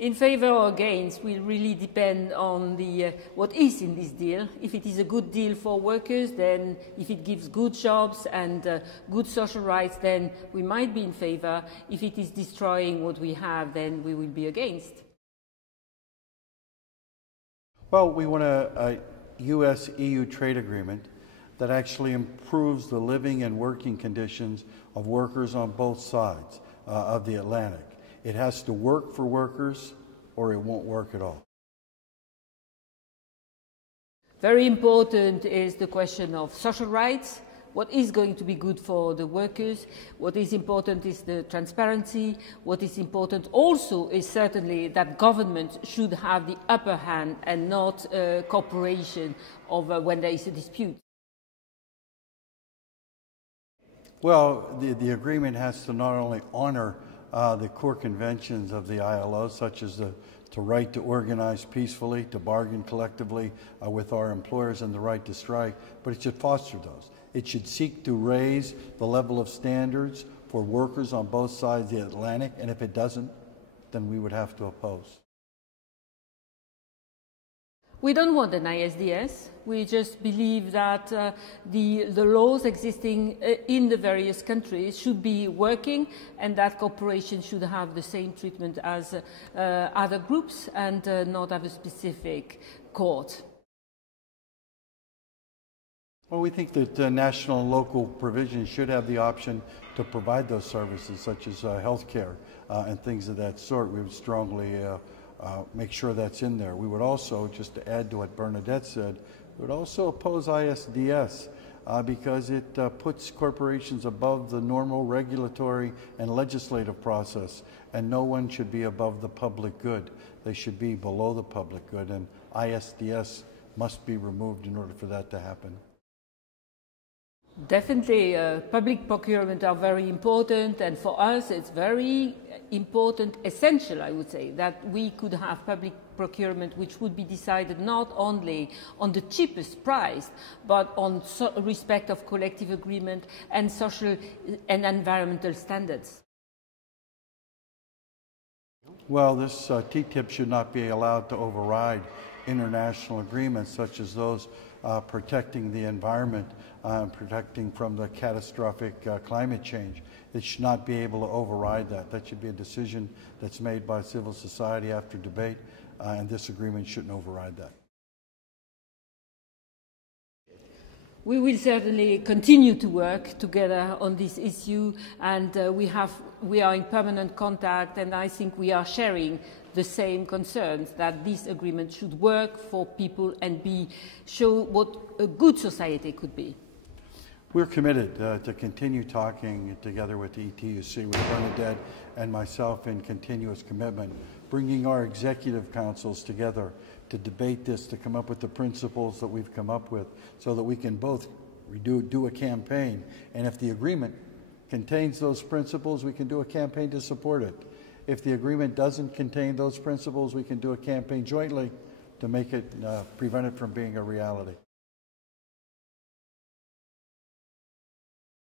In favour or against will really depend on what is in this deal. If it is a good deal for workers, then if it gives good jobs and good social rights, then we might be in favour. If it is destroying what we have, then we will be against. Well, we want a US-EU trade agreement that actually improves the living and working conditions of workers on both sides of the Atlantic. It has to work for workers or it won't work at all. Very important is the question of social rights. What is going to be good for the workers? What is important is the transparency. What is important also is certainly that government should have the upper hand and not a corporation over when there is a dispute. Well, the agreement has to not only honor the core conventions of the ILO, such as the right to organize peacefully, to bargain collectively with our employers, and the right to strike, but it should foster those. It should seek to raise the level of standards for workers on both sides of the Atlantic, and if it doesn't, then we would have to oppose. We don't want an ISDS. We just believe that the laws existing in the various countries should be working and that corporations should have the same treatment as other groups and not have a specific court. Well, we think that national and local provisions should have the option to provide those services, such as health care and things of that sort. We would strongly make sure that's in there. We would also, just to add to what Bernadette said, we would also oppose ISDS because it puts corporations above the normal regulatory and legislative process, and no one should be above the public good. They should be below the public good, and ISDS must be removed in order for that to happen. Definitely, public procurement are very important, and for us it's very important, essential, I would say, that we could have public procurement which would be decided not only on the cheapest price, but on respect of collective agreement and social and environmental standards. Well, this TTIP should not be allowed to override international agreements such as those protecting the environment and protecting from the catastrophic climate change. It should not be able to override that. That should be a decision that's made by civil society after debate, and this agreement shouldn't override that. We will certainly continue to work together on this issue, and we are in permanent contact, and I think we are sharing the same concerns that this agreement should work for people and show what a good society could be. We're committed to continue talking together with the ETUC, with Bernadette and myself in continuous commitment, bringing our executive councils together to debate this, to come up with the principles that we've come up with so that we can both do a campaign. And if the agreement contains those principles, we can do a campaign to support it. If the agreement doesn't contain those principles, we can do a campaign jointly to make it, prevent it from being a reality.